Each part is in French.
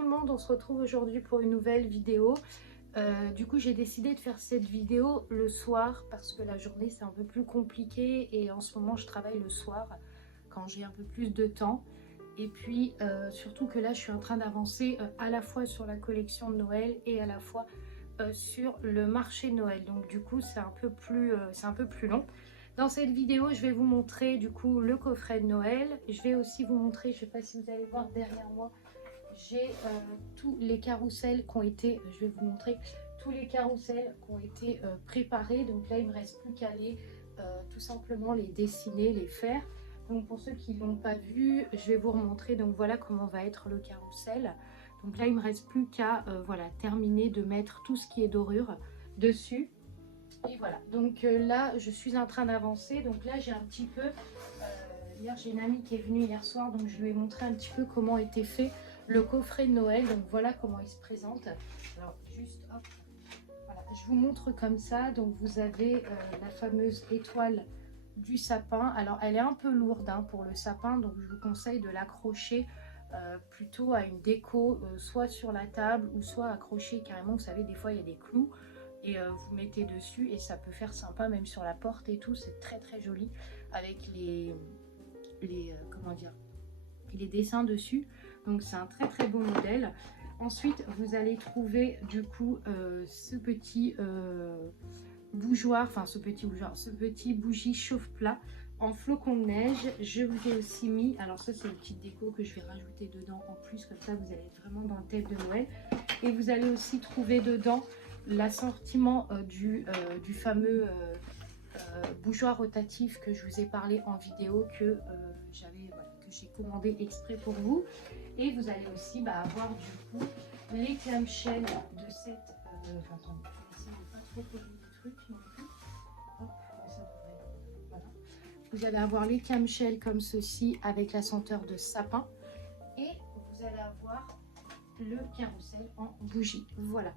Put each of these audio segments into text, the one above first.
tout le monde, on se retrouve aujourd'hui pour une nouvelle vidéo. Du coup j'ai décidé de faire cette vidéo le soir parce que la journée c'est un peu plus compliqué et en ce moment je travaille le soir quand j'ai un peu plus de temps. Et puis surtout que là je suis en train d'avancer à la fois sur la collection de Noël et à la fois sur le marché de Noël. Donc du coup c'est un peu plus long. Dans cette vidéo je vais vous montrer du coup le coffret de Noël. Je vais aussi vous montrer, je ne sais pas si vous allez voir derrière moi, j'ai tous les carrousels qui ont été, je vais vous montrer tous les carrousels qui ont été préparés. Donc là il me reste plus qu'à les tout simplement les dessiner, les faire. Donc pour ceux qui ne l'ont pas vu, je vais vous remontrer. Donc voilà comment va être le carrousel. Donc là il me reste plus qu'à voilà, terminer de mettre tout ce qui est dorure dessus. Et voilà, donc là je suis en train d'avancer. Donc là j'ai un petit peu hier j'ai une amie qui est venue hier soir, donc je lui ai montré un petit peu comment était fait le coffret de Noël. Donc voilà comment il se présente. Alors juste hop, voilà, je vous montre comme ça. Donc vous avez la fameuse étoile du sapin. Alors elle est un peu lourde hein, pour le sapin, donc je vous conseille de l'accrocher plutôt à une déco, soit sur la table ou soit accrocher carrément. Vous savez, des fois il y a des clous et vous mettez dessus et ça peut faire sympa même sur la porte et tout. C'est très très joli avec les comment dire, les dessins dessus. Donc c'est un très très beau modèle. Ensuite vous allez trouver du coup ce petit bougeoir, enfin ce petit bougie chauffe-plat en flocon de neige. Je vous ai aussi mis, alors ça c'est une petite déco que je vais rajouter dedans en plus, comme ça vous allez être vraiment dans le thème de Noël. Et vous allez aussi trouver dedans l'assortiment du fameux bougeoir rotatif que je vous ai parlé en vidéo, que j'ai commandé exprès pour vous. Et vous allez aussi avoir du coup les clamshells de cette attendez, je vais essayer de pas trop coller le truc non plus. Hop, ça devrait, voilà. Vous allez avoir les clamshells comme ceci avec la senteur de sapin et vous allez avoir le carrousel en bougie. Voilà.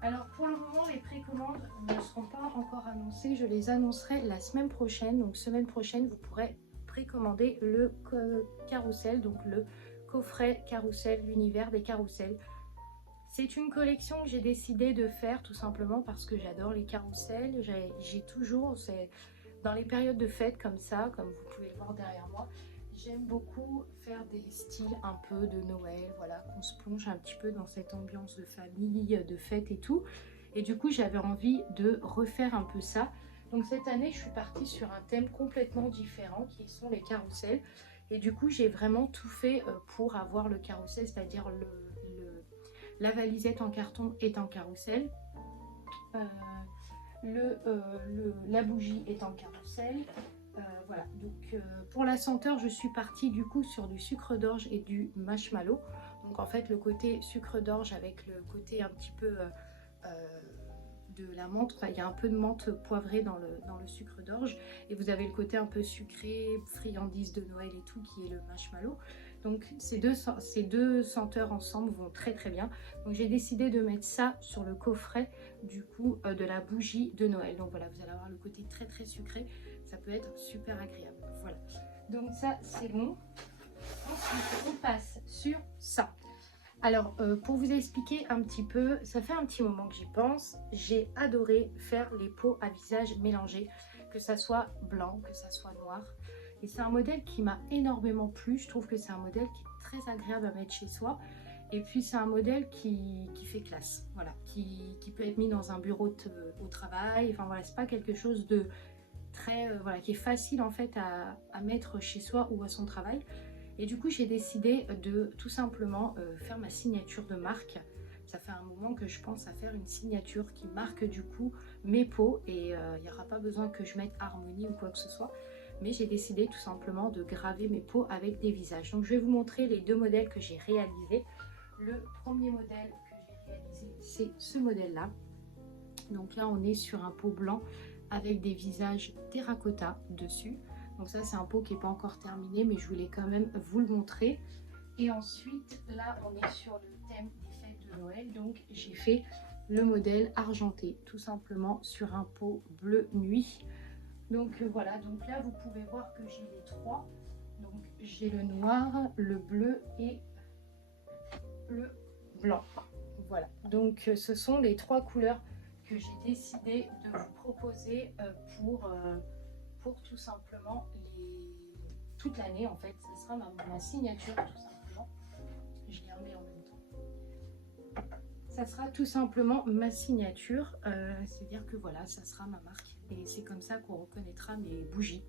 Alors pour le moment les précommandes ne seront pas encore annoncées, je les annoncerai la semaine prochaine. Donc semaine prochaine vous pourrez précommander le carrousel, donc le coffret carrousel, l'univers des carousels. C'est une collection que j'ai décidé de faire tout simplement parce que j'adore les carousels. J'ai toujours, c'est dans les périodes de fête comme ça, comme vous pouvez le voir derrière moi, j'aime beaucoup faire des styles un peu de Noël, voilà, qu'on se plonge un petit peu dans cette ambiance de famille, de fête et tout. Et du coup, j'avais envie de refaire un peu ça. Donc cette année, je suis partie sur un thème complètement différent qui sont les carousels. Et du coup, j'ai vraiment tout fait pour avoir le carrousel, c'est-à-dire la valisette en carton est en carrousel. La bougie est en carrousel. Voilà, donc pour la senteur je suis partie du coup sur du sucre d'orge et du marshmallow. Donc en fait le côté sucre d'orge avec le côté un petit peu de la menthe, enfin, il y a un peu de menthe poivrée dans le sucre d'orge et vous avez le côté un peu sucré, friandise de Noël et tout qui est le marshmallow. Donc ces deux senteurs ensemble vont très très bien. Donc j'ai décidé de mettre ça sur le coffret du coup de la bougie de Noël. Donc voilà, vous allez avoir le côté très très sucré, ça peut être super agréable. Voilà, donc ça c'est bon. Ensuite on passe sur ça. Alors pour vous expliquer un petit peu, ça fait un petit moment que j'y pense. J'ai adoré faire les peaux à visage mélangés, que ça soit blanc, que ça soit noir. Et c'est un modèle qui m'a énormément plu. Je trouve que c'est un modèle qui est très agréable à mettre chez soi. Et puis c'est un modèle qui fait classe, voilà, qui peut être mis dans un bureau au travail. Enfin voilà, c'est pas quelque chose de très, voilà, qui est facile en fait à mettre chez soi ou à son travail. Et du coup j'ai décidé de tout simplement faire ma signature de marque. Ça fait un moment que je pense à faire une signature qui marque du coup mes peaux et il n'y aura pas besoin que je mette Harmonie ou quoi que ce soit. Mais j'ai décidé tout simplement de graver mes peaux avec des visages. Donc je vais vous montrer les deux modèles que j'ai réalisés. Le premier modèle que j'ai réalisé, c'est ce modèle-là. Donc là, on est sur un pot blanc avec des visages terracotta dessus. Donc ça, c'est un pot qui n'est pas encore terminé, mais je voulais quand même vous le montrer. Et ensuite, là, on est sur le thème des fêtes de Noël. Donc j'ai fait le modèle argenté, tout simplement sur un pot bleu nuit. Donc voilà, donc là, vous pouvez voir que j'ai les trois. Donc j'ai le noir, le bleu et le blanc. Voilà, donc ce sont les 3 couleurs que j'ai décidé de vous proposer pour tout simplement toute l'année. En fait, ça sera ma signature tout simplement. Je les remets en même temps. Ça sera tout simplement ma signature, c'est-à-dire que voilà, ça sera ma marque et c'est comme ça qu'on reconnaîtra mes bougies.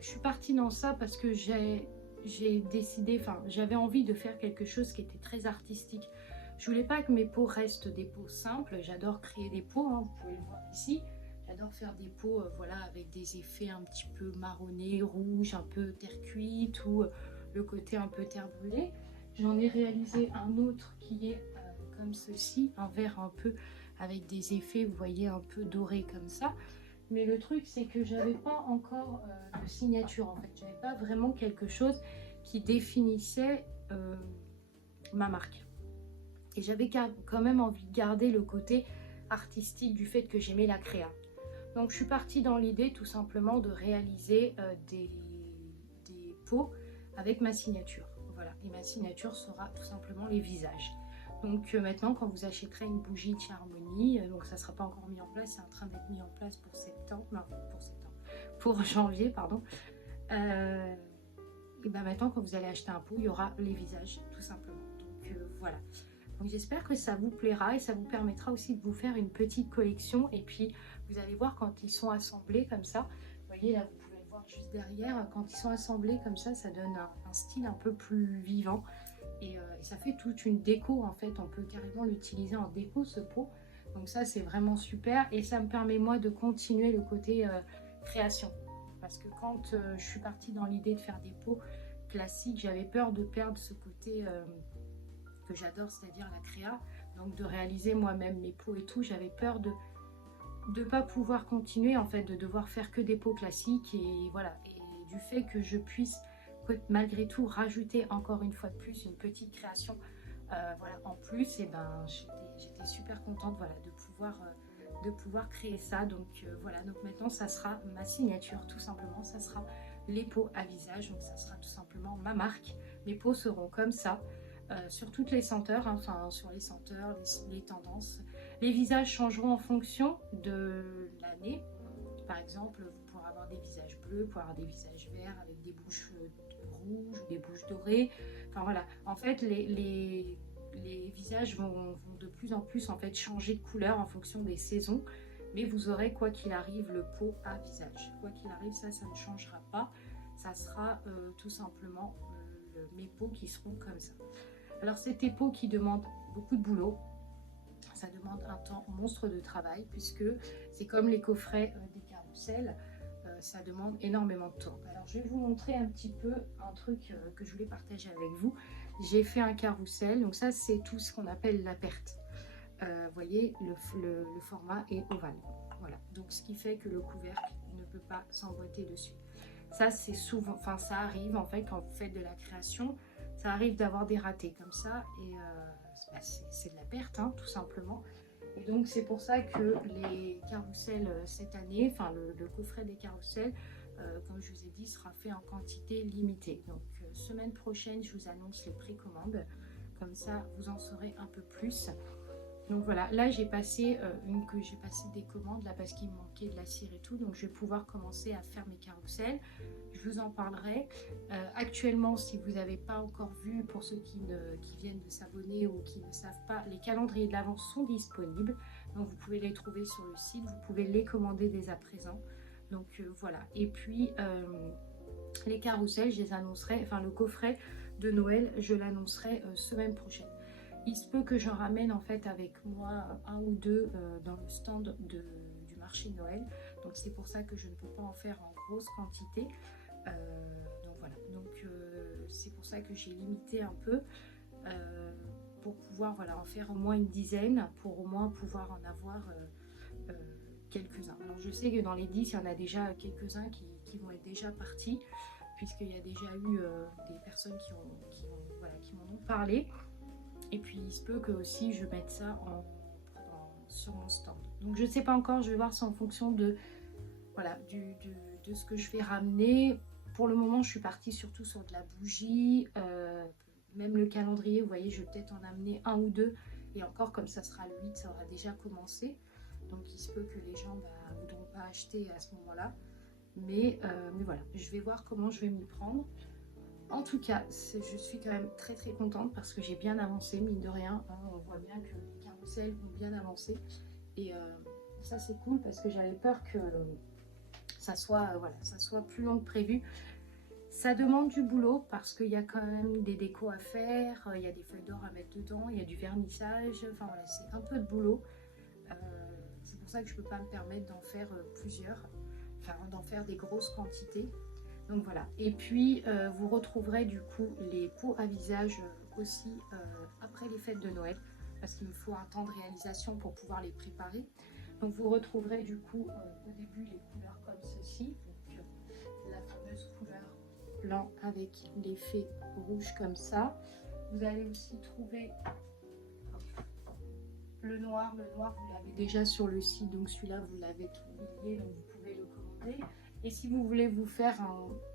Je suis partie dans ça parce que j'ai décidé, enfin j'avais envie de faire quelque chose qui était très artistique. Je voulais pas que mes pots restent des pots simples. J'adore créer des pots, hein, vous pouvez le voir ici. J'adore faire des pots voilà, avec des effets un petit peu marronnés, rouges, un peu terre cuite ou le côté un peu terre brûlée. J'en ai réalisé un autre qui est comme ceci, un verre un peu avec des effets, vous voyez, un peu dorés comme ça. Mais le truc, c'est que j'avais pas encore de signature en fait. J'avais pas vraiment quelque chose qui définissait ma marque. Et j'avais quand même envie de garder le côté artistique du fait que j'aimais la créa. Donc je suis partie dans l'idée tout simplement de réaliser des pots avec ma signature. Voilà, et ma signature sera tout simplement les visages. Donc maintenant quand vous achèterez une bougie de Charmonie, donc ça ne sera pas encore mis en place, c'est en train d'être mis en place pour septembre, non pour janvier pardon. Et ben maintenant quand vous allez acheter un pot, il y aura les visages tout simplement. Donc voilà. Donc j'espère que ça vous plaira et ça vous permettra aussi de vous faire une petite collection. Et puis vous allez voir quand ils sont assemblés comme ça, vous voyez là vous pouvez le voir juste derrière, quand ils sont assemblés comme ça donne un style un peu plus vivant. Et ça fait toute une déco en fait, on peut carrément l'utiliser en déco ce pot. Donc ça c'est vraiment super et ça me permet moi de continuer le côté création. Parce que quand je suis partie dans l'idée de faire des pots classiques, j'avais peur de perdre ce côté... que j'adore, c'est-à-dire la créa, donc de réaliser moi-même mes pots et tout. J'avais peur de ne pas pouvoir continuer, en fait, de devoir faire que des pots classiques et voilà. Et du fait que je puisse malgré tout rajouter encore une fois de plus une petite création voilà, en plus, et ben j'étais super contente voilà, de pouvoir créer ça. Donc voilà, donc maintenant ça sera ma signature tout simplement, ça sera les pots à visage, donc ça sera tout simplement ma marque. Mes pots seront comme ça. Sur toutes les senteurs, hein, enfin sur les senteurs, les tendances. Les visages changeront en fonction de l'année. Par exemple, vous pourrez avoir des visages bleus, vous pourrez avoir des visages verts avec des bouches rouges ou des bouches dorées. Enfin voilà, en fait les visages vont de plus en plus en fait changer de couleur en fonction des saisons. Mais vous aurez quoi qu'il arrive le pot à visage. Quoi qu'il arrive, ça ne changera pas. Ça sera tout simplement mes pots qui seront comme ça. Alors c'est des pots qui demandent beaucoup de boulot, ça demande un temps monstre de travail puisque c'est comme les coffrets des carrousels, ça demande énormément de temps. Alors je vais vous montrer un petit peu un truc que je voulais partager avec vous. J'ai fait un carrousel, donc ça c'est tout ce qu'on appelle la perte. Vous voyez le format est ovale, voilà. Donc ce qui fait que le couvercle ne peut pas s'emboîter dessus. Ça c'est souvent, enfin ça arrive en fait quand vous faites de la création. Ça arrive d'avoir des ratés comme ça et c'est de la perte hein, tout simplement. Et donc c'est pour ça que les carrousels cette année, enfin le coffret des carrousels, comme je vous ai dit, sera fait en quantité limitée. Donc semaine prochaine, je vous annonce les précommandes. Comme ça, vous en saurez un peu plus. Donc voilà, là j'ai passé des commandes là parce qu'il me manquait de la cire et tout, donc je vais pouvoir commencer à faire mes carrousels. Je vous en parlerai. Actuellement, si vous n'avez pas encore vu, pour ceux qui viennent de s'abonner ou qui ne savent pas, les calendriers de l'Avent sont disponibles. Donc vous pouvez les trouver sur le site, vous pouvez les commander dès à présent. Donc voilà. Et puis les carrousels, je les annoncerai, enfin le coffret de Noël, je l'annoncerai semaine prochaine. Il se peut que j'en ramène en fait avec moi un ou deux dans le stand du marché de Noël. Donc c'est pour ça que je ne peux pas en faire en grosse quantité. Donc voilà, donc c'est pour ça que j'ai limité un peu pour pouvoir voilà, en faire au moins une dizaine, pour au moins pouvoir en avoir quelques-uns. Alors je sais que dans les 10, il y en a déjà quelques-uns qui vont être déjà partis, puisqu'il y a déjà eu des personnes qui m'en ont parlé. Et puis il se peut que aussi je mette ça sur mon stand. Donc je ne sais pas encore, je vais voir ça en fonction de, voilà, de ce que je vais ramener. Pour le moment je suis partie surtout sur de la bougie, même le calendrier, vous voyez, je vais peut-être en amener un ou deux. Et encore, comme ça sera le 8, ça aura déjà commencé. Donc il se peut que les gens ne voudront pas acheter à ce moment-là. Mais voilà, je vais voir comment je vais m'y prendre. En tout cas, je suis quand même très très contente parce que j'ai bien avancé, mine de rien. Hein, on voit bien que les carousels ont bien avancé. Et ça c'est cool parce que j'avais peur que ça soit, voilà, ça soit plus long que prévu. Ça demande du boulot parce qu'il y a quand même des décos à faire, il y a des feuilles d'or à mettre dedans, il y a du vernissage, enfin voilà, c'est un peu de boulot. C'est pour ça que je ne peux pas me permettre d'en faire plusieurs, enfin d'en faire des grosses quantités. Donc voilà, et puis vous retrouverez du coup les pots à visage aussi après les fêtes de Noël, parce qu'il me faut un temps de réalisation pour pouvoir les préparer. Donc vous retrouverez du coup au début les couleurs comme ceci, donc la fameuse couleur blanc avec l'effet rouge comme ça. Vous allez aussi trouver le noir vous l'avez déjà sur le site, donc celui-là vous l'avez trouvé, donc vous pouvez le commander. Et si vous voulez vous faire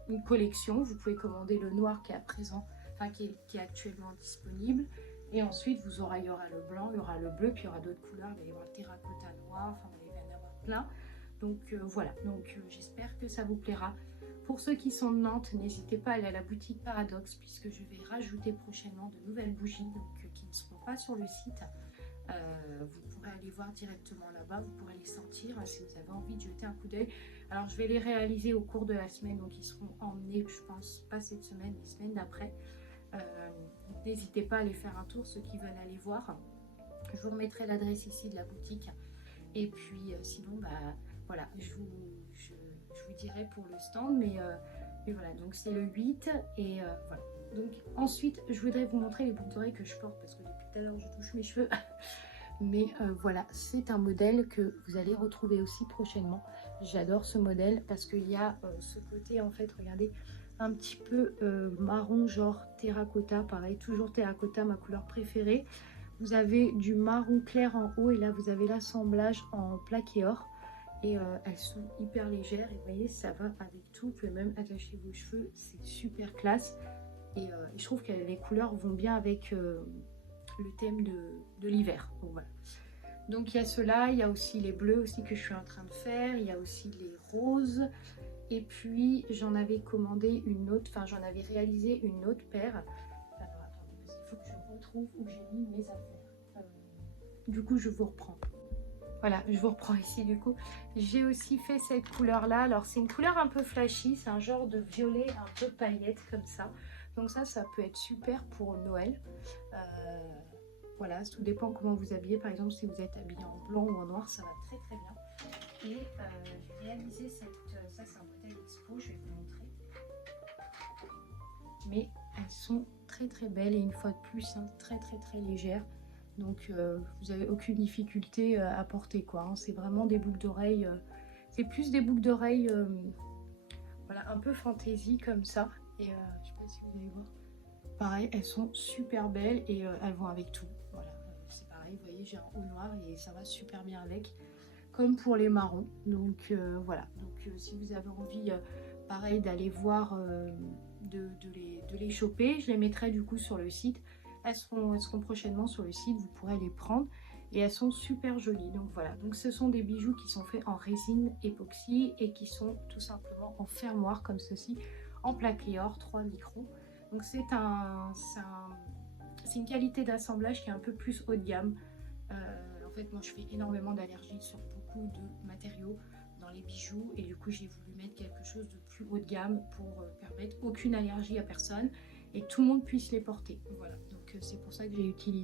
une collection, vous pouvez commander le noir qui est à présent, enfin qui est actuellement disponible. Et ensuite il y aura le blanc, il y aura le bleu, puis il y aura d'autres couleurs, il va y avoir le terracotta noir, enfin il va y en avoir plein. Donc voilà, donc j'espère que ça vous plaira. Pour ceux qui sont de Nantes, n'hésitez pas à aller à la boutique Paradoxe, puisque je vais rajouter prochainement de nouvelles bougies donc, qui ne seront pas sur le site. Vous pourrez aller voir directement là-bas, vous pourrez les sentir si vous avez envie de jeter un coup d'œil. Alors je vais les réaliser au cours de la semaine, donc ils seront emmenés, je pense, pas cette semaine, les semaines d'après. N'hésitez pas à aller faire un tour, ceux qui veulent aller voir. Je vous remettrai l'adresse ici de la boutique. Et puis sinon, voilà, je vous dirai pour le stand, mais voilà, donc c'est le 8 et voilà. Donc ensuite, je voudrais vous montrer les boucles d'oreilles que je porte parce que depuis tout à l'heure, je touche mes cheveux. Mais voilà, c'est un modèle que vous allez retrouver aussi prochainement. J'adore ce modèle parce qu'il y a ce côté, en fait, regardez, un petit peu marron, genre terracotta, pareil, toujours terracotta, ma couleur préférée. Vous avez du marron clair en haut et là, vous avez l'assemblage en plaqué or. Et elles sont hyper légères et vous voyez, ça va avec tout. Vous pouvez même attacher vos cheveux, c'est super classe. Et je trouve que les couleurs vont bien avec le thème de l'hiver. Donc voilà. Donc il y a cela, il y a aussi les bleus aussi que je suis en train de faire, il y a aussi les roses. Et puis j'en avais commandé une autre, enfin j'en avais réalisé une autre paire. Alors attendez, parce qu'il faut que je retrouve où j'ai mis mes affaires. Du coup je vous reprends. Voilà, je vous reprends ici du coup. J'ai aussi fait cette couleur là. Alors c'est une couleur un peu flashy, c'est un genre de violet un peu paillette comme ça. Donc ça peut être super pour Noël. Voilà, tout dépend comment vous habillez. Par exemple, si vous êtes habillé en blanc ou en noir, ça va très très bien. Et j'ai réalisé ça c'est un modèle expo, je vais vous montrer. Mais elles sont très très belles et une fois de plus, hein, très très très légères. Donc vous n'avez aucune difficulté à porter quoi. Hein. C'est vraiment des boucles d'oreilles. C'est plus des boucles d'oreilles voilà, un peu fantaisie comme ça. Et je sais pas si vous allez voir. Pareil, elles sont super belles et elles vont avec tout. Voilà, c'est pareil, vous voyez, j'ai un haut noir et ça va super bien avec. Comme pour les marrons. Donc voilà. Donc si vous avez envie, pareil, d'aller voir, de les choper, je les mettrai du coup sur le site. Elles seront prochainement sur le site, vous pourrez les prendre et elles sont super jolies. Donc voilà, donc ce sont des bijoux qui sont faits en résine époxy et qui sont tout simplement en fermoir comme ceci, en plaqué or 3 microns. Donc c'est une qualité d'assemblage qui est un peu plus haut de gamme. En fait, moi je fais énormément d'allergies sur beaucoup de matériaux dans les bijoux et du coup j'ai voulu mettre quelque chose de plus haut de gamme pour permettre aucune allergie à personne et que tout le monde puisse les porter. Voilà, donc c'est pour ça que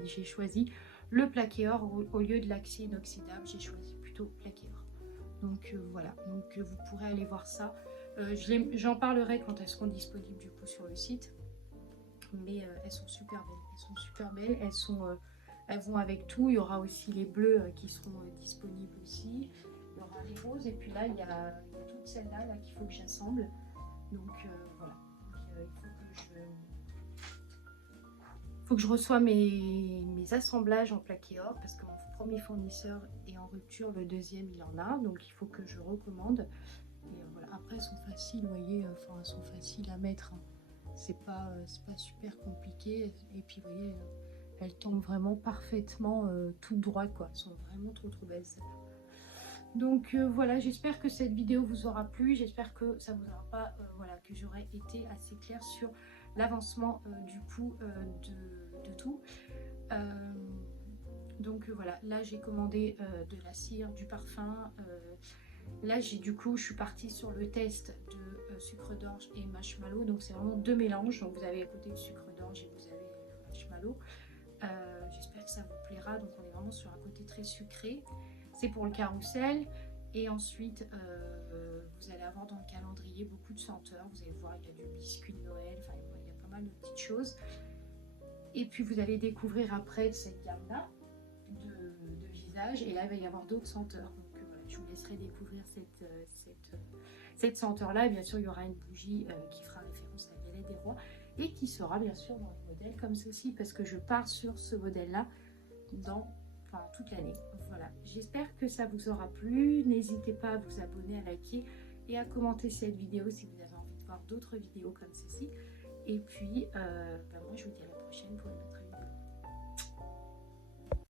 j'ai choisi le plaqué or au lieu de l'acier inoxydable, j'ai choisi plutôt plaqué or. Donc voilà, donc vous pourrez aller voir ça. J'en parlerai quand elles seront disponibles du coup sur le site. Mais elles sont super belles, elles vont avec tout. Il y aura aussi les bleus qui seront disponibles aussi. Il y aura les roses et puis là il y a toutes celles-là là, qu'il faut que j'assemble. Donc voilà, donc, il faut que je reçois mes assemblages en plaqué or parce que mon premier fournisseur est en rupture, le deuxième il en a, donc il faut que je recommande. Et voilà. Après elles sont faciles, vous voyez, enfin elles sont faciles à mettre. Hein. c'est pas super compliqué. Et puis vous voyez, elles tombent vraiment parfaitement toutes droites, quoi. Elles sont vraiment trop belles, celles-là. Donc voilà, j'espère que cette vidéo vous aura plu, j'espère que ça vous aura pas, voilà, que j'aurai été assez claire sur l'avancement du coup de tout. Donc voilà, là j'ai commandé de la cire, du parfum. Là du coup je suis partie sur le test de sucre d'orge et marshmallow. Donc c'est vraiment deux mélanges. Donc vous avez à côté le sucre d'orge et vous avez le marshmallow. J'espère que ça vous plaira. Donc on est vraiment sur un côté très sucré. C'est pour le carrousel. Et ensuite vous allez avoir dans le calendrier beaucoup de senteurs. Vous allez voir, il y a du biscuit de Noël. Enfin il y a pas mal de petites choses. Et puis vous allez découvrir après cette gamme là de visage, et là il va y avoir d'autres senteurs. Donc voilà, je vous laisserai découvrir cette senteur là. Et bien sûr il y aura une bougie qui fera référence à la galette des rois et qui sera bien sûr dans le modèle comme ceci, parce que je pars sur ce modèle là toute l'année. Voilà, j'espère que ça vous aura plu. N'hésitez pas à vous abonner, à liker et à commenter cette vidéo si vous avez envie de voir d'autres vidéos comme ceci. Et puis moi je vous dis à la prochaine pour une autre